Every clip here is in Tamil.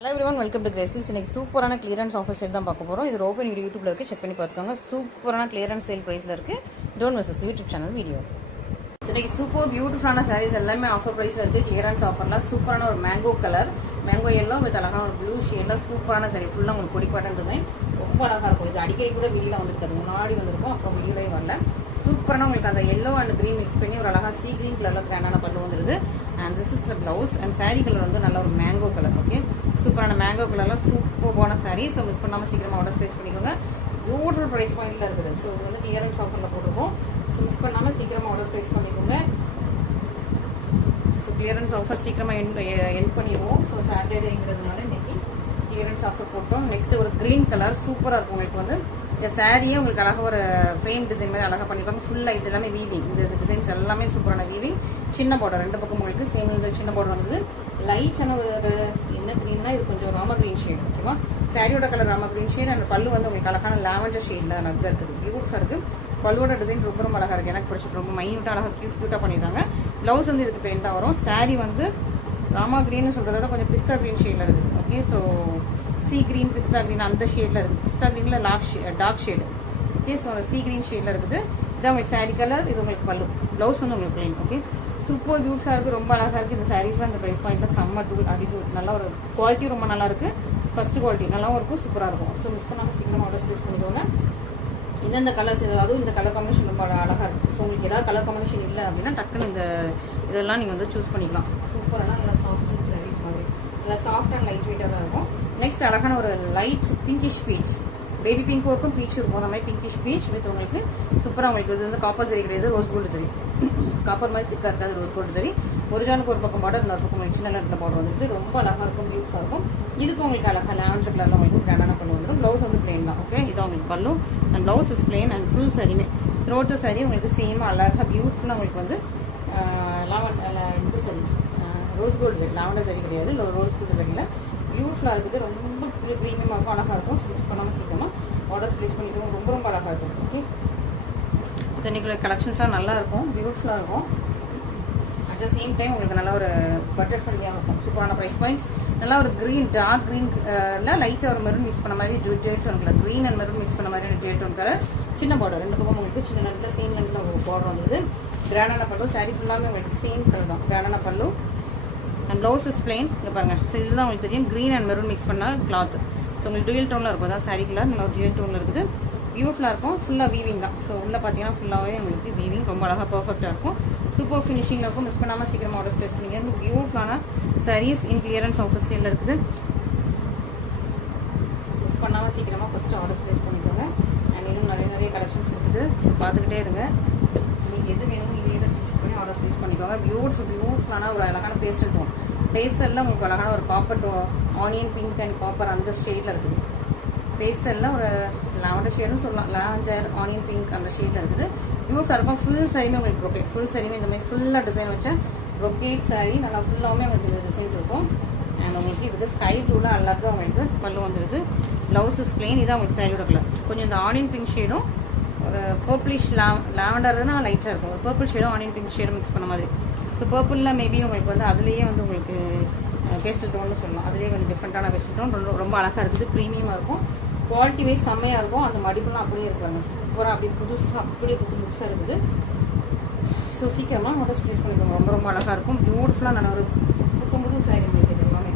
Hello everyone, welcome to Graces. இன்னைக்கு சூப்பரான கிளியரன்ஸ் ஆஃபர் சேல் தான் பார்க்க போறோம். இது ஓபன் யூடியூப்ல இருக்கு, செக் பண்ணி பார்த்துக்கோங்க. சூப்பரான கிளியரன்ஸ் சேல் பிரைஸ்ல இருக்கு. Don't miss YouTube channel video. இன்னைக்கு சூப்பர் பியூட்டிஃபுல்லான சாரீஸ் எல்லாமே ஆஃபர் பிரைஸ்ல இருக்கு. கிளியரன்ஸ் ஆஃபர்ல சூப்பரான ஒரு mango colour, mango yellow with அழகான ஒரு ப்ளூ ஷேட்ல சூப்பரான சாரி. ஃபுல்லா உங்களுக்கு கொடி காட்டன் டிசைன் ரொம்ப அழகா இருக்கும். இது அடிக்கடி கூட வெளியில வந்துருக்காது, முன்னாடி வந்திருக்கும், அப்புறம் வெளியிலே வரல. சூப்பரான உங்களுக்கு அந்த எல்லோ அண்ட் கிரீன் மிக்ஸ் பண்ணி ஒரு அழகா சீ கிரீன் கலர்ல கிராண்டான பல்லு வந்துருது. And this is the blouse. And sorry colour வந்து நல்ல ஒரு மேங்கோ கலர். ஓகே, சூப்பரான மேங்கோ கலர்ல சூப்பரான சாரி. ஸோ மிஸ் பண்ணாம சீக்கிரமா ஆர்டர் பிளேஸ் பண்ணிக்கோங்க. பியூட்டிஃபுல் பிரைஸ் பாயிண்ட்ல இருக்குது. ஸோ இது வந்து கிளியரன்ஸ் ஆஃபர்ல போட்டிருக்கோம். ஸோ மிஸ் பண்ணாம சீக்கிரமா ஆர்டர் பிளேஸ் பண்ணிக்கோங்க. ஸோ கிளியரன்ஸ் ஆஃபர் சீக்கிரமா எண்ட் பண்ணிடுவோம். ஸோ சாட்டர்டேங்கிறதுனால இன்னைக்கு கிளியரன்ஸ் ஆஃபர் போட்டோம். நெக்ஸ்ட் ஒரு கிரீன் கலர் சூப்பரா இருக்கும். உங்களுக்கு வந்து இந்த சாரியே உங்களுக்கு அழகா ஒரு ஃப்ரேம் டிசைன் மாதிரி அழகா பண்ணிருப்பாங்க. ஃபுல்லா இது எல்லாமே வீவிங். இந்த டிசைன்ஸ் எல்லாமே சூப்பரான வீவிங். சின்ன பார்டர் ரெண்டு பக்கம் உங்களுக்கு சேம் சின்ன பார்டர் வந்து லைட்டான ஒரு என்ன கிரீன்னா இது கொஞ்சம் ராம கிரீன் ஷேட். ஓகேவா, சாரியோட கலர் ராம கிரீன் ஷேட். அந்த பல்லு வந்து உங்களுக்கு அழகான லாவெண்டர் ஷேட்ல நகை இருக்குது. பியூட்டிஃபுல்லா இருக்கு. பல்லுவோட டிசைன் ரொம்ப ரொம்ப அழகா இருக்கு. எனக்கு பிடிச்சிருக்கு. ரொம்ப மைனூட்டா அழகா கியூட்டா பண்ணிருக்காங்க. பிளவுஸ் வந்து இதுக்கு பிளைன்டா வரும். சாரி வந்து ராமா கிரீன் சொல்றத விட கொஞ்சம் பிஸ்தா கிரீன் ஷேட்ல இருக்குது. ஓகே, ஸோ சி கிரீன் பிஸ்தா கிரீன் அந்த ஷேட்ல இருக்குது. பிஸ்தா கிரீன்ல டார்க் ஷேடு. ஓகே, ஸோ அந்த சி கிரீன் ஷேட்ல இருக்குது. இதான் உங்களுக்கு சாரி கலர். இது உங்களுக்கு பல்லு. பிளவுஸ் வந்து உங்களுக்கு பிளைன். ஓகே, சூப்பர் பியூட்டிஃபுல்லா இருக்கு. ரொம்ப அழகா இருக்கு. இந்த சாரீஸ்லாம் இந்த பிரைஸ் பாயிண்ட்ல செம்ம அடிக்யூட். நல்ல ஒரு குவாலிட்டி ரொம்ப நல்லா இருக்கு. ஃபர்ஸ்ட் குவாலிட்டி நல்லாவும் இருக்கும், சூப்பரா இருக்கும். ஸோ மிஸ் பண்ணாம சீக்கிரம் ஆர்டர் பிளேஸ் பண்ணிக்கோங்க. இந்த கலர்ஸ் அதுவும் இந்த கலர் காம்பினேஷன் ரொம்ப அழகா இருக்கு. ஸோ உங்களுக்கு ஏதாவது கலர் காம்பினேஷன் இல்லை அப்படின்னா டக்குன்னு இந்த இதெல்லாம் நீங்க வந்து சூஸ் பண்ணிக்கலாம். சூப்பரான நல்லா சாஃப்ட் சில்க் சாரீஸ் மாதிரி நல்லா சாஃப்ட் அண்ட் லைட் வெயிட்டா தான் இருக்கும். நெக்ஸ்ட் அழகான ஒரு லைட் பிங்கிஷ் பீச், பேபி பிங்க்கும் இருக்கும், பீச் இருக்கும். அந்த மாதிரி பிங்கிஷ் பீச் வித் உங்களுக்கு சூப்பரா உங்களுக்கு இது வந்து காப்பர் சரி கிடையாது, ரோஸ் கோல்டு சரி. காப்பர் மாதிரி திக்கா இருக்காது, ரோஸ் கோல்டு சரி. ஒரிஜினலுக்கு ஒரு பக்கம் பார்டர், இன்னொரு பக்கம் சின்ன நேரத்தில் பார்டர் வந்து ரொம்ப அழகா இருக்கும், பியூட்டிஃபுல்லா இருக்கும். இதுக்கு உங்களுக்கு அழகா லாவெண்டர் கலர்ல உங்களுக்கு கிராண்டான பல்லு வந்துடும். பிளவுஸ் வந்து பிளெயின் தான். ஓகே, இது உங்களுக்கு pallu and blouse is plain and full சரியுமே த்ரோட் சாரி உங்களுக்கு சேம் அழகா பியூட்டிஃபுல்லா உங்களுக்கு வந்து இந்த சரி ரோஸ் கோல்டு சரி, லாவெண்டர் சரி கிடையாது, இல்லை ரோஸ் கோல்டு சரியில பியூட்டிஃபுல்லா இருக்குது. ரொம்ப ப்ரீமியமா இருக்கும், அழகா இருக்கும். மிஸ் பண்ணாம சீக்கிரமா ஆர்டர்ஸ் பிளேஸ் பண்ணிக்கணும். ரொம்ப ரொம்ப அழகா இருக்கும். ஓகே, ஸோ இன்னைக்கு கலெக்ஷன்ஸ்லாம் நல்லா இருக்கும், பியூட்டிஃபுல்லா இருக்கும். அட் த சேம் டைம் உங்களுக்கு நல்ல ஒரு பட்ஜெட் ஃப்ரெண்ட்லியாக இருக்கும். சூப்பரான ப்ரைஸ் பாயிண்ட்ஸ். நல்லா ஒரு கிரீன், டார்க் கிரீன்ல லைட்டாக ஒரு மெரூன் மிக்ஸ் பண்ண மாதிரி jet tone colour, green and maroon mix பண்ண மாதிரி ஜெட் டோன் கலர். சின்ன பார்டர் ரெண்டு பக்கம் உங்களுக்கு சின்ன நேரத்தில் சேம் நேரத்தில் உங்களுக்கு பார்டர் வந்தது. கிராண்டான பல்லு. சாரி ஃபுல்லாமே உங்களுக்கு சேம் கலர் தான். கிராண்டான பல்லு அண்ட் பிளவுஸ் இஸ் பிளைன். இங்கே பாருங்க. ஸோ இதுதான் உங்களுக்கு தெரியும், கிரீன் அண்ட் மெரூன் மிக்ஸ் பண்ண கிளாத். ஸோ உங்களுக்கு டுவெல் டோனில் இருக்கும். அதான் சாரி கலர் நல்ல ஒரு டுவெல் டோனில் இருக்குது. பியூட்டிஃபுல்லாக இருக்கும். ஃபுல்லாக வீவிங் தான். ஸோ உள்ள பார்த்தீங்கன்னா ஃபுல்லாகவே உங்களுக்கு வீவிங் ரொம்ப அழகாக பர்ஃபெக்டாக இருக்கும். சூப்பர் ஃபினிஷிங்கில் இருக்கும். மிஸ் பண்ணாமல் சீக்கிரமாக ஆர்டர் பிளேஸ் பண்ணிங்க. பியூட்டிஃபுல்லான சாரீஸ் இன் கிளியரன்ஸ் ஆஃபர் சேலில் இருக்குது. மிஸ் பண்ணாமல் சீக்கிரமாக ஃபஸ்ட்டு ஆர்டர் பிளேஸ் பண்ணிக்கோங்க. அண்ட் இன்னும் நிறைய கலெக்ஷன்ஸ் இருக்குது. ஸோ பார்த்துக்கிட்டே இருங்க. உங்களுக்கு எது வேணும் இமீடியட்டாக ஸ்டிச் பண்ணி ஆர்டர் பிளேஸ் பண்ணிக்கோங்க. பியூட்டிஃபுல்லான ஒரு அழகான பேஸ்டல் டோன். பேஸ்டலில் உங்களுக்கு அழகான ஒரு copper onion pink and copper அந்த ஷேடில் இருக்குது. பேஸ்டலில் ஒரு லாவெண்டர் ஷேடும் சொல்லலாம், லாவெண்டர் ஆனியன் பிங்க் அந்த ஷேடில் இருக்குது. பியூட்டிஃபுல்லாக இருக்கும். ஃபுல் சாரியுமே உங்களுக்கு ப்ரொக்கேட், ஃபுல் சாரியுமே இந்த மாதிரி ஃபுல்லாக டிசைன் வச்ச ப்ரொக்கேட் சாரி நல்லா ஃபுல்லாகவே உங்களுக்கு இந்த டிசைன் இருக்கும். அண்ட் உங்களுக்கு இது ஸ்கை ப்ளூவில் அழகாக உங்களுக்கு பல்லு வந்துடுது. Blouse is plain. இதான் உங்களுக்கு சாரியோட கலர். கொஞ்சம் இந்த ஆனியன் பிங்க் ஷேடும் ஒரு பர்பிளிஷ் லாவெண்டர்னா லைட்டாக இருக்கும். ஒரு பர்பிள் ஷேடும் ஆனியன் பிங்க் ஷேடும் மிக்ஸ் பண்ண மாதிரி. ஸோ பர்பிளில் மேபி உங்களுக்கு வந்து அதுலேயே வந்து உங்களுக்கு பேஸ்டல் டோன்னு சொல்லலாம். அதுலேயே கொஞ்சம் டிஃப்ரெண்ட்டான பேஸ்டல் டோன் ரொம்ப அழகாக இருக்குது. ப்ரீமியமாக இருக்கும். குவாலிட்டி வைஸ் செம்மையாக இருக்கும். அந்த மடிப்புலாம் அப்படியே இருக்காங்க. சூப்பராக அப்படி புதுசாக அப்படியே புதுசாக இருக்குது. ஸோ சீக்கிரமாக ஆர்டர்ஸ் ப்ளேஸ் பண்ணிக்கோங்க. ரொம்ப ரொம்ப அழகாக இருக்கும். பியூட்டிஃபுல்லாக நல்ல ஒரு புது சாரி உங்களுக்கு எல்லாமே.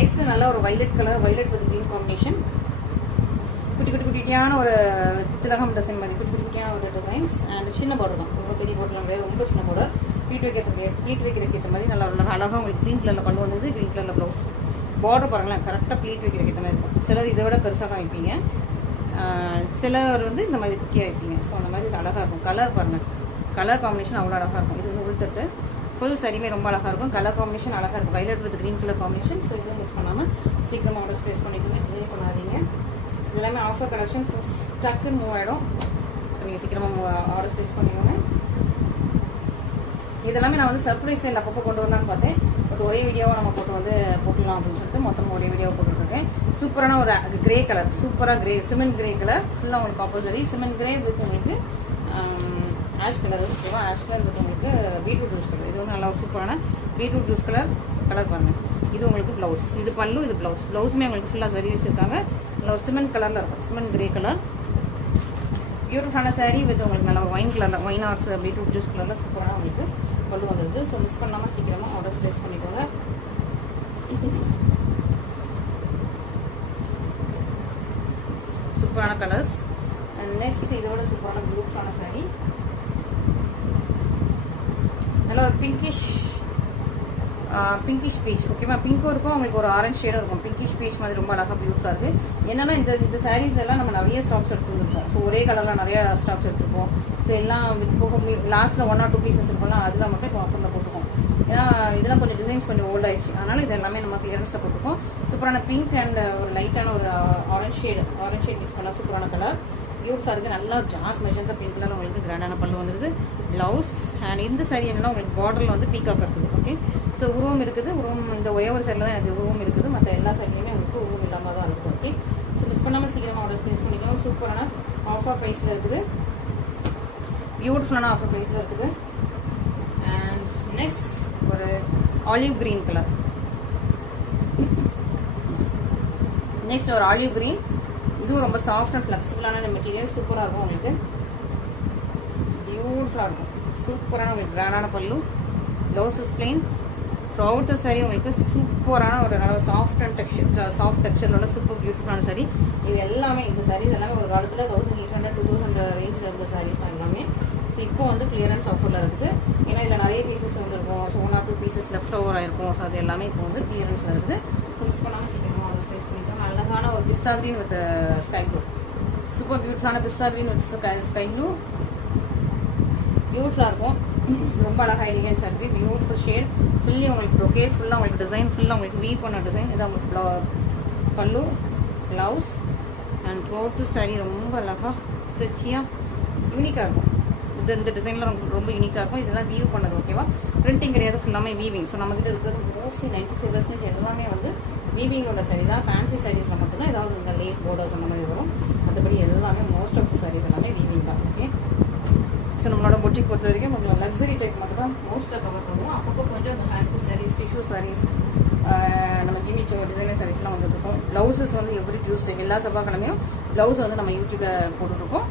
நெக்ஸ்ட் நல்ல ஒரு violet colour, violet with green combination. குட்டியான ஒரு திலகம் டிசைன் மாதிரி குட்டியான ஒரு டிசைன்ஸ். அண்ட் சின்ன பார்டர் தான், ரொம்ப பெரிய பார்டர் கிடையாது, ரொம்ப சின்ன பார்டர். ப்ளீட் வைக்கிறதுக்கு ஏற்ற மாதிரி நல்லா அழகாக உங்களுக்கு க்ரீன் கலரில் கொண்டு வந்தது. க்ரீன் கலரில் ப்ளவுஸ். பார்டர் பாருங்களேன், கரெக்டாக ப்ளீட் வைக்கிறதுக்கு ஏற்ற மாதிரி இருக்கும். சிலர் இதை விட பெருசாக தான் வைப்பீங்க, சிலர் வந்து இந்த மாதிரி குட்டியாக வைப்பீங்க. ஸோ அந்த மாதிரி அழகாக இருக்கும். கலர் பாருங்கள், கலர் காம்பினேஷன் அவ்வளோ அழகாக இருக்கும். இது வந்து உள்தட்டு ஃபுல் சரியுமே ரொம்ப அழகாக இருக்கும். கலர் காம்பினேஷன் அழகாக இருக்கும். Violet with green colour combination. So இதுவும் மிஸ் பண்ணாமல் சீக்கிரமாக ஆர்டர் ஸ்பேஸ் பண்ணிக்கோங்க. டிலே பண்ணாதீங்க. எல்லாமே ஆஃபர் கலெக்ஷன்ஸ் டக்குன்னு மூவ் ஆகிடும். ஸோ நீங்கள் சீக்கிரமாக ஆர்டர் ஸ்பேஸ் பண்ணிக்கோங்க. இதெல்லாமே நான் வந்து சர்ப்ரைஸ் சேல் அப்பப்போ கொண்டு வரலான்னு பார்த்தேன். பட் ஒரே வீடியோவாக நம்ம போட்டுடலாம் அப்படின்னு சொல்லிட்டு மொத்தம் ஒரே வீடியோவை போட்டுருக்கேன். சூப்பரான ஒரு கிரே கலர், சூப்பராக கிரே, சிமெண்ட் கிரே கலர். ஃபுல்லாக உங்களுக்கு ஆப்போசிட் சிமெண்ட் கிரே வித் உங்களுக்கு ஆஷ் கலர். ஓகேவா, ஆஷ் கலர் வித் உங்களுக்கு பீட்ரூட் ஜூஸ் கலர். இது வந்து நல்லா சூப்பரான பீட்ரூட் ஜூஸ் கலர் பாருங்கள். இது உங்களுக்கு ப்ளவுஸ், இது பல்லு, இது ப்ளவுஸ். ப்ளவுஸுமே உங்களுக்கு ஃபுல்லாக சரி வச்சுருக்காங்க. இல்லை ஒரு சிமெண்ட் கலரில் இருக்கும், சிமெண்ட் கிரே கலர். பியூட்டிஃபுல்லான சாரீ வித் உங்களுக்கு நல்லா ஒயின் கலரில், ஒயின் ஆர்ஸ் பீட்ரூட் ஜூஸ் கலரில் சூப்பரான உங்களுக்கு பல்லு வந்துருக்கு. ஸோ மிஸ் பண்ணாமல் சீக்கிரமாக ஆர்டர்ஸ் ப்ளேஸ் பண்ணிக்கோங்க. சூப்பரான கலர்ஸ். அண்ட் நெக்ஸ்ட் இதோட சூப்பரான பியூட்டிஃபுல்லான சாரீ, நல்ல ஒரு பிங்கிஷ் பீச். ஓகேவா, பிங்க்கும் இருக்கும், உங்களுக்கு ஒரு ஆரஞ்ச் ஷேடும் இருக்கும். பிங்கிஷ் பீச் மாதிரி ரொம்ப அழகாக பியூட்டிஃபுல்லாக இருக்குது. என்னன்னா இந்த சாரீஸ் எல்லாம் நம்ம நிறைய ஸ்டாக்ஸ் எடுத்துருந்துருப்போம். ஸோ ஒரே கலரில் நிறைய ஸ்டாக்ஸ் எடுத்துருப்போம். ஸோ எல்லாம் வித் போக லாஸ்ட்டில் 1 or 2 பீசஸ் இருக்கும்ல, அதில் மட்டும் இப்போ ஆஃபரில் போட்டுருக்கோம். ஏன்னா இதெல்லாம் கொஞ்சம் டிசைன்ஸ் கொஞ்சம் ஓல்ட் ஆயிடுச்சு, அதனால இது எல்லாமே நம்ம கிளியரன்ஸில் போட்டுருக்கோம். சூப்பரான பிங்க் அண்ட் ஒரு லைட்டான ஒரு ஆரஞ்ச் ஷேட் மிக்ஸ் பண்ணால் சூப்பரான கலர் பியூட்டிஃபுல்லாக இருக்குது. நல்லா டார்க் மெஜந்தா பிங்க் கலர் உங்களுக்கு கிராண்டான பல்லு வந்துருது. ப்ளவுஸ் அண்ட் இந்த சாரீ என்னன்னா உங்களுக்கு பார்டரில் வந்து பீகாக் இருக்குது. ஓகே, ஸோ உருவம் இருக்குது. உருவம் இந்த ஒரே ஒரு சைடில் தான் எனக்கு உருவம் இருக்குது. மற்ற எல்லா சைட்லையுமே உங்களுக்கு உருவம் இல்லாமல் தான் இருக்கும். ஓகே, ஸோ மிஸ் பண்ணாமல் சீக்கிரமாக ஆர்டர்ஸ் ப்ளேஸ் பண்ணிக்கோங்க. சூப்பரான ஆஃபர் ப்ரைஸில் இருக்குது, பியூட்டிஃபுல்லான ஆஃபர் ப்ரைஸில் இருக்குது. அண்ட் நெக்ஸ்ட் ஒரு ஆலிவ் கிரீன் கலர். நெக்ஸ்ட் ஒரு ஆலிவ் கிரீன், இதுவும் ரொம்ப சாஃப்ட் அண்ட் ஃப்ளெக்சிபிளான மெட்டீரியல். சூப்பராக இருக்கும் உங்களுக்கு, பியூட்டிஃபுல்லாக இருக்கும். சூப்பரான உங்களுக்கு கிராண்டான pallu, blouse is plain. Through out the sorry உங்களுக்கு சூப்பரான ஒரு நல்ல சாஃப்ட் டெக்ஸ்சரோட சூப்பர் பியூட்டிஃபுல்லான சாரி. இது எல்லாமே இந்த சாரீஸ் எல்லாமே ஒரு காலத்தில் 1800 2000 ரேஞ்சில் இருந்த சாரீஸ் தான் எல்லாமே. ஸோ இப்போ வந்து கிளியரன்ஸ் ஆஃபரில் இருக்குது. ஏன்னா இதில் நிறைய பீசஸ் வந்துருக்கும். So 1 or 2 pieces left over ஆயிருக்கும். ஸோ அது எல்லாமே இப்போ வந்து கிளியரன்ஸில் இருக்குது. ஸோ மிஸ் பண்ணாமல் சீக்கிரமாக ஆர்டர் ப்ளேஸ் பண்ணிக்கலாம். அழகான ஒரு pista green with sky blue, super பியூட்டிஃபுல்லான pista green with sky blue, பியூட்டிஃபுல்லாக இருக்கும். ரொம்ப அழகாக எலிகன்ஸாக இருக்குது. பியூட்டிஃபுல் ஷேட், ஃபுல்லி உங்களுக்கு ப்ரொகேட், ஃபுல்லாக உங்களுக்கு டிசைன், ஃபுல்லாக உங்களுக்கு வீவ் பண்ண டிசைன். இது உங்களுக்கு பல்லு, ப்ளவுஸ் அண்ட் த்ரோட் சாரி ரொம்ப அழகாக ரிச்சியாக யூனிக்காக இருக்கும். இந்த டிசைனில் ரொம்ப யூனிக்காக இருக்கும். இதெல்லாம் வீவ் பண்ணது. ஓகேவா, பிரிண்டிங் கிடையாது, ஃபுல்லாமே வீவிங். ஸோ நம்மகிட்ட இருக்கிறது மோஸ்ட்லி 95% எல்லாமே வந்து வீவிங்கோட சாரீ தான். ஃபேன்சி சாரீஸில் மட்டும்தான் ஏதாவது இந்த லேஸ் போர்டர்ஸ் அந்த மாதிரி வரும். மற்றபடி எல்லாமே மோஸ்ட் ஆஃப் த சாரீஸ் எல்லாமே வீவிங் தான். ஓகே, ஸோ நம்மளோட பொட்டிக் பொறுத்த வரைக்கும் கொஞ்சம் லக்ஸரி டைப் மட்டும் தான் மோஸ்ட்டாக கவர் பண்ணுவோம். அப்பப்போ கொஞ்சம் அந்த ஃபேன்சி சாரீஸ், டிஷ்யூ சாரீஸ், நம்ம ஜிமிச்சோ டிசைனர் சாரீஸ்லாம் வந்துருக்கோம். ப்ளவுசஸ் வந்து எவ்ரி டியூஸ்டே எல்லா செவ்வாய்க்கிழமையும் ப்ளவுஸ் வந்து நம்ம யூடியூப்பில் போட்டுருக்கோம்.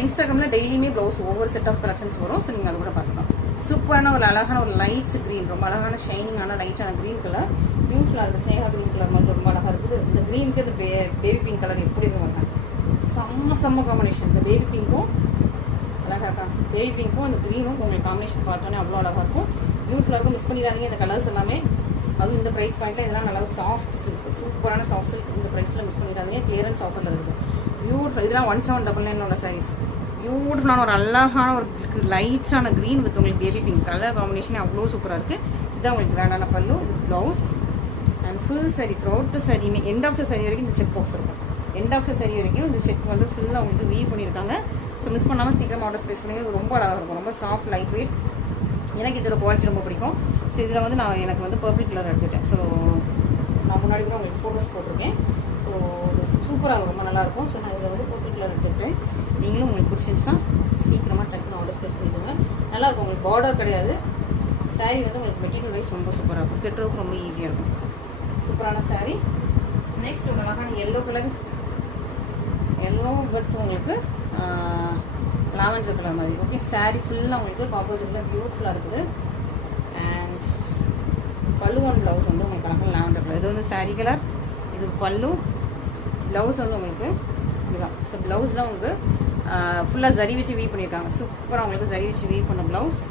இன்ஸ்டாகிராமில் டெய்லியுமே ப்ளவுஸ் ஒவ்வொரு செட் ஆஃப் கலெக்ஷன்ஸ் வரும். ஸோ நீங்கள் அது கூட பார்த்துக்கலாம். சூப்பரான ஒரு அழகான ஒரு லைட்ஸ் க்ரீன், ரொம்ப அழகான ஷைனிங்கான லைட்டான க்ரீன் கலர் பியூட்டிஃபுல்லாக இருக்குது. ஸ்னேகா க்ரீன் கலர் மாதிரி ரொம்ப அழகாக இருக்குது. இந்த க்ரீனுக்கு இந்த பேபி பிங்க் கலர் எப்படி இருக்கும், செம்ம காம்பினேஷன். இந்த பேபி பிங்க்கும் அழகாக இருக்காங்க. பேபி பிங்க்கும் அந்த க்ரீனும் உங்களுக்கு காம்பினேஷன் பார்த்தோன்னே அவ்வளோ அழகாக இருக்கும். பியூட்டிஃபுல்லாக இருக்கும். மிஸ் பண்ணிடாதீங்க இந்த கலர்ஸ் எல்லாமே. அதுவும் இந்த ப்ரைஸ் பாயிண்ட்டில் இதெல்லாம் நல்லா சாஃப்ட் சில்க், சூப்பரான சாஃப்ட் சில்க். இந்த ப்ரைஸில் மிஸ் பண்ணிடாதீங்க. கிளியரன்ஸ் ஆஃபரில் இருக்குது. பியூட்டிஃபுல். இதெல்லாம் 1799 சாரீஸ். பியூட்டிஃபுல்லான ஒரு அழகான ஒரு லைட்ஸான க்ரீன் வித் உங்களுக்கு பேபி பிங்க் கலர் காம்பினேஷனே அவ்வளோ சூப்பராக இருக்குது. இதுதான் உங்களுக்கு கிராண்டான pallu, blouse and full sari. Throughout the சாரியுமே எண்ட் ஆஃப் த சாரி வரைக்கும் இந்த செக் பாக்ஸ் இருக்கும். எண்ட் ஆஃப் த சாரி வரைக்கும் இந்த செக் வந்து ஃபுல்லாக உங்களுக்கு வீவ் பண்ணியிருக்காங்க. ஸோ மிஸ் பண்ணாமல் சீக்கிரம் ஆர்டர் ப்ளேஸ் பண்ணி. ரொம்ப அழகாக இருக்கும், ரொம்ப சாஃப்ட் லைட் வெயிட். எனக்கு இதோட குவாலிட்டி ரொம்ப பிடிக்கும். ஸோ இதில் வந்து எனக்கு வந்து பர்பிள் கலர் எடுத்துட்டேன். ஸோ நான் முன்னாடி கூட உங்களுக்கு ஃபோட்டோஸ் போட்டிருக்கேன். ஸோ சூப்பராக ரொம்ப நல்லாயிருக்கும். ஸோ நான் இதில் வந்து பர்பிள் கலர் எடுத்துக்கிட்டேன். நீங்களும் உங்களுக்கு பிடிச்சிருந்துச்சுன்னா சீக்கிரமாக டக்குன்னு ஆர்டர் ப்ளேஸ் பண்ணிக்கோங்க. நல்லாயிருக்கும். உங்களுக்கு பார்டர் கிடையாது. சாரீ வந்து உங்களுக்கு மெட்டீரியல் வைஸ் ரொம்ப சூப்பராக இருக்கும். கெட்டுறதுக்கு ரொம்ப ஈஸியாக இருக்கும். சூப்பரான சாரீ. நெக்ஸ்ட் ஒரு அழகான எல்லோ கலர், எல்லோ வித் உங்களுக்கு லாவெண்டர் கலர் மாதிரி. ஓகே, சாரீ ஃபுல்லாக உங்களுக்கு காம்போசிட்டில் பியூட்டிஃபுல்லாக இருக்குது. அண்ட் பல்லு அண்ட் ப்ளவுஸ் வந்து உங்களுக்கு அழகான லாவெண்டர் கலர். இது வந்து சாரீ கலர், இது பல்லு. ப்ளவுஸ் வந்து உங்களுக்கு இதுதான். ஸோ ப்ளவுஸ் தான் உங்களுக்கு ஃபுல்லாக ஜரி வச்சு வீவ் பண்ணியிருக்காங்க. சூப்பராக உங்களுக்கு ஜரி வச்சு வீவ் பண்ண ப்ளவுஸ்.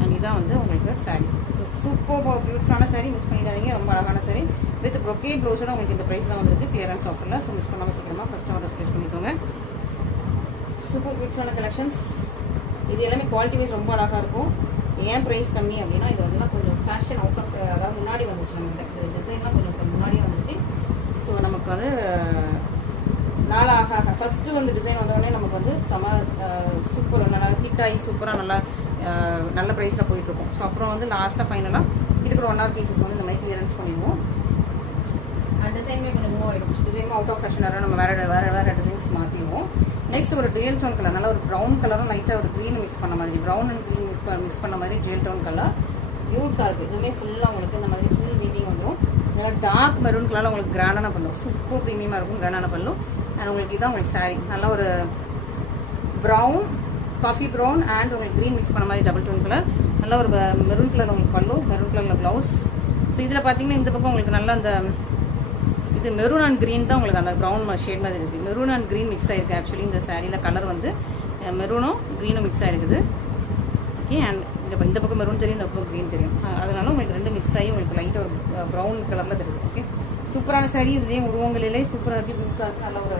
அண்ட் இதான் வந்து உங்களுக்கு சாரீ. ஸோ சூப்பர் பியூட்டிஃபுல்லான சாரீ, மிஸ் பண்ணிடாதீங்க. ரொம்ப அழகான சாரீ வித் ப்ரொக்கேட் ப்ளவுஸோட உங்களுக்கு இந்த ப்ரைஸ் தான் வந்துருக்கு கிளியரன்ஸ் ஆஃபரில். ஸோ மிஸ் பண்ணாமல் சீக்கிரமாக ஃபஸ்ட் ஆர்டர் ப்ளேஸ் பண்ணிக்கோங்க. சூப்பர் பியூட்டிஃபுல்லான கலெக்ஷன்ஸ். இது எல்லாமே குவாலிட்டி வைஸ் ரொம்ப அழகாக இருக்கும். ஏன் ப்ரைஸ் கம்மி அப்படின்னா இது வந்து கொஞ்சம் ஃபேஷன் அவுட் ஆஃப், அதாவது முன்னாடி வந்துச்சு. நம்மகிட்ட இந்த டிசைன்லாம் கொஞ்சம் முன்னாடியே வந்துச்சு. ஸோ நமக்கு வந்து நாளாக ஃபஸ்ட்டு வந்து டிசைன் வந்தோடனே நமக்கு வந்து சூப்பர் நல்லா ஹிட் ஆகி சூப்பராக நல்ல ப்ரைஸில் போயிட்டுருக்கும். ஸோ அப்புறம் வந்து லாஸ்ட்டாக ஃபைனலாக இருக்கிற 1 hour பீசஸ் வந்து இந்த மாதிரி கிளியரன்ஸ் பண்ணிடுவோம். டிசைனுமே கொஞ்சம் மூவ் ஆகிடும். டிசைனும் அவுட் ஆஃப் ஃபேஷனாக நம்ம வேறு டிசைன்ஸ் மாற்றிடுவோம். நெக்ஸ்ட் ஒரு டுவெல் டோன் கலர், நல்லா ஒரு ப்ரௌன் கலரும் லைட்டாக ஒரு க்ரீன் மிக்ஸ் பண்ண மாதிரி, ப்ரௌன் அண்ட் க்ரீன் மிக்ஸ் பண்ண மாதிரி டுவெல் டோன் கலர் பியூட்டிஃபுல்லாக இருக்குது. இதுவுமே ஃபுல்லாக உங்களுக்கு இந்த மாதிரி ஃபுல் வீவிங் வந்துடும். நல்லா டார்க் மெரூன் கலரில் உங்களுக்கு கிராண்டான பல்லு, சூப்பர் ப்ரீமியமாக இருக்கும் கிராண்டான பல்லு. அண்ட் உங்களுக்கு இதான் உங்களுக்கு சாரீ, நல்லா ஒரு ப்ரௌன், காஃபி ப்ரௌன் அண்ட் உங்களுக்கு க்ரீன் மிக்ஸ் பண்ண மாதிரி டபுள் டோன் கலர், நல்லா ஒரு மெரூன் கலர் உங்களுக்கு பல்லு, மெரூன் கலரில் ப்ளவுஸ். ஸோ இதில் பார்த்தீங்கன்னா இந்த பக்கம் உங்களுக்கு நல்லா அந்த இது மெரூன் அண்ட் க்ரீன் தான் உங்களுக்கு அந்த ப்ரௌன் ஷேட் மாதிரி இருக்குது. மெரூன் அண்ட் க்ரீன் மிக்ஸ் ஆகிருக்கு. ஆக்சுவலி இந்த சாரியில் கலர் வந்து மெரூனும் க்ரீனும் மிக்ஸ் ஆகிருக்குது. ஓகே, அண்ட் இந்த பக்கம் மெரூன் தெரியும், இந்த பக்கம் க்ரீன் தெரியும். அதனால உங்களுக்கு ரெண்டு மிக்ஸ் ஆகி உங்களுக்கு லைட்டாக ஒரு ப்ரௌன் கலரில் தெரியுது. ஓகே, சூப்பரான சாரீ. இதுலேயே உருவங்களிலே சூப்பராக இருக்குது, பியூட்டிஃபுல்லாக இருக்குது, நல்ல ஒரு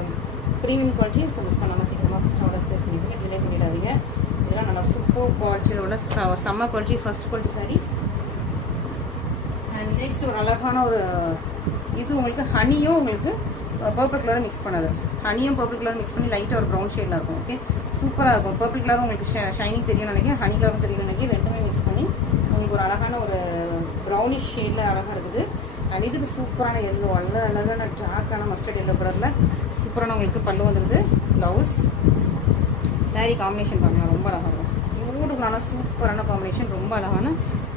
ப்ரீமியம் குவாலிட்டி. ஸோ மிஸ் பண்ணாமல் சீக்கிரமாக ஃபஸ்ட் ஆர்டர் ஸ்பேஸ் பண்ணிவிட்டு டிலே பண்ணிடாதீங்க. இதெல்லாம் நல்லா சூப்பர் குவாலிட்டியோட செம்ம quality, first quality sarees. And next ஒரு அழகான ஒரு இது உங்களுக்கு ஹனியும் உங்களுக்கு பர்பிள் கலரும் மிக்ஸ் பண்ணது. ஹனியும் பர்பிள் கலரும் மிக்ஸ் பண்ணி லைட்டாக ஒரு ப்ரௌன் ஷேடில் இருக்கும். ஓகே, சூப்பராக இருக்கும். பர்பிள் கலரும் உங்களுக்கு ஷைனிங் தெரியும் நினைக்கிறேன், ஹனி கலரும் தெரியும் நினைக்கிறேன். ரெண்டுமே மிக்ஸ் பண்ணி உங்களுக்கு ஒரு அழகான ஒரு ப்ரௌனிஷ் ஷேடில் அழகாக இருக்குது. அண்ட் இதுக்கு சூப்பரான எல்லோ, அழகான டார்க்கான மஸ்டர்ட் எல்லோ கலரில் சூப்பரான உங்களுக்கு பல்லு வந்துருது. ப்ளவுஸ் சாரீ காம்பினேஷன் பார்க்கலாம், ரொம்ப அழகாக இருக்கும். பியூட்டிஃபுல்லான சூப்பரான காம்பினேஷன், ரொம்ப அழகான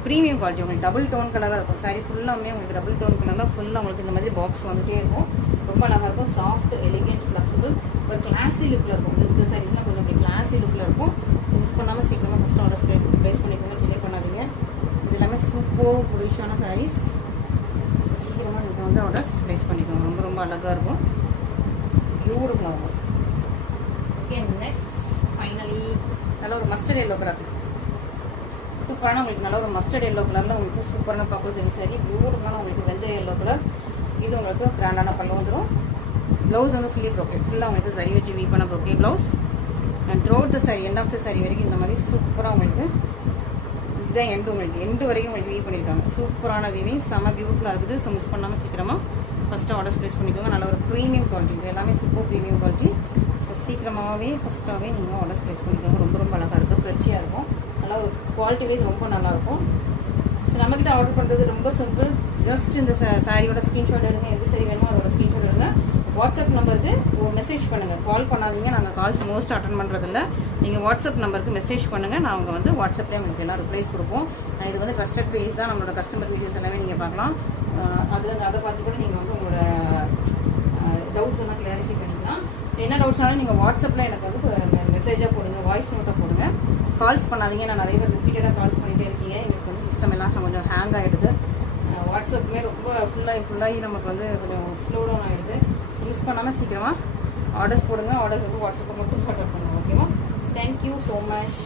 ப்ரீமியம் குவாலிட்டி. உங்களுக்கு டபுள் டோன் கலராக இருக்கும் சாரீ ஃபுல்லாமே. உங்களுக்கு டபுள் டோன் கலரில் ஃபுல்லாக உங்களுக்கு இந்த மாதிரி பாக்ஸ் வந்துட்டே இருக்கும். ரொம்ப அழகாக இருக்கும். சாஃப்ட், எலிகென்ட், ஃப்ளெக்சிபிள், ஒரு கிளாஸி லுக்கில் இருக்கும். இந்த சாரீஸ்லாம் கொஞ்சம் அப்படி கிளாஸி லுக்கில் இருக்கும். மிஸ் பண்ணாமல் சீக்கிரமாக ஃபஸ்ட் ஆர்டர் ப்ளேஸ் பண்ணிக்கோங்க, டிலே பண்ணாதீங்க. இது எல்லாமே சூப்பர் புரிஷான சாரீஸ். ஸோ சீக்கிரமாக நீங்கள் வந்து ஆர்டர்ஸ் ப்ளேஸ் பண்ணிக்கோங்க. ரொம்ப ரொம்ப அழகாக இருக்கும், பியூட்டிஃபுல்லாக இருக்கும். ஓகே, நெக்ஸ்ட் ஃபைனலி நல்ல ஒரு மஸ்டர்ட் எல்லோ கலர், சூப்பரான உங்களுக்கு நல்ல ஒரு மஸ்டர்ட் எல்லோ கலரில் உங்களுக்கு சூப்பரான பர்பிள் சாரி, பியூட்டிஃபுல்லான உங்களுக்கு வெந்தய எல்லோ கலர். இது உங்களுக்கு பிராண்டான பல்லு வந்துடும். ப்ளவுஸ் வந்து ஃபுல்லி ப்ரோக்கே, ஃபுல்லாக உங்களுக்கு சரி வச்சு வீ பண்ண brocade blouse. And throughout the sari, end of the sari வரைக்கும் இந்த மாதிரி சூப்பராக உங்களுக்கு இதுதான் எண்டு, உங்களுக்கு எண்டு வரைக்கும் உங்களுக்கு வீ பண்ணியிருக்காங்க. சூப்பரான வீவிங், செம்ம பியூட்டிஃபுல்லாக இருக்குது. ஸோ மிஸ் பண்ணாமல் சீக்கிரமாக ஃபஸ்ட்டு ஆர்டர்ஸ் ப்ளேஸ் பண்ணிக்கோங்க. நல்ல ஒரு ப்ரீமியம் குவாலிட்டி, இது எல்லாமே சூப்பர் ப்ரீமியம் குவாலிட்டி. ஸோ சீக்கிரமாகவே ஃபஸ்ட்டாகவே நீங்கள் ஆர்டர்ஸ் ப்ளேஸ் பண்ணிக்கோங்க. ரொம்ப ரொம்ப அழகாக இருக்குது, ஃப்ரெஷ்ஷியாக இருக்கும், நல்லா ஒரு குவாலிட்டி வைஸ் ரொம்ப நல்லாயிருக்கும். ஸோ நம்மக்கிட்ட ஆர்டர் பண்ணுறது ரொம்ப சிம்பிள். ஜஸ்ட் இந்த சாரியோட ஸ்க்ரீன்ஷாட் எடுங்க, எந்த சாரி வேணுமோ அதோட ஸ்க்ரீன்ஷாட் எடுங்க. வாட்ஸ்அப் நம்பருக்கு ஒரு மெசேஜ் பண்ணுங்கள், கால் பண்ணாதீங்க. நாங்கள் கால்ஸ் மோஸ்ட் அட்டன் பண்ணுறதில்ல. நீங்கள் வாட்ஸ்அப் நம்பருக்கு மெசேஜ் பண்ணுங்கள், நாங்கள் வந்து வாட்ஸ்அப்லேயே உங்களுக்கு எல்லாம் ரிப்ளைஸ் கொடுப்போம். இது வந்து ட்ரஸ்டட் பேஜ் தான், நம்மளோட கஸ்டமர் வீடியோஸ் எல்லாமே நீங்கள் பார்க்கலாம். அதை பார்த்து கூட நீங்கள் வந்து உங்களோட டவுட்ஸ் எல்லாம் கிளாரிஃபை பண்ணிக்கலாம். ஸோ என்ன டவுட்ஸ்னாலும் நீங்கள் வாட்ஸ்அப்பில் எனக்கு வந்து மெசேஜாக போடுங்க, வாய்ஸ் நோட்டாக போடுங்க. கால்ஸ் பண்ணாதீங்க, நான் நிறைய பேர் ரிப்பீட்டடாக கால்ஸ் பண்ணிகிட்டே இருக்கீங்க. எங்களுக்கு வந்து சிஸ்டம் எல்லாம் கொஞ்சம் ஹேங் ஆகிடுது. வாட்ஸ்அப்புமே ரொம்ப ஃபுல்லாகி நமக்கு வந்து கொஞ்சம் ஸ்லோ டவுன் ஆகிடுது. ஸோ மிஸ் பண்ணாமல் சீக்கிரமாக ஆர்டர்ஸ் போடுங்க. ஆர்டர்ஸ் வந்து வாட்ஸ்அப்பில் மட்டும் ஆர்டர் பண்ணுங்கள். ஓகேவா? Thank you so much.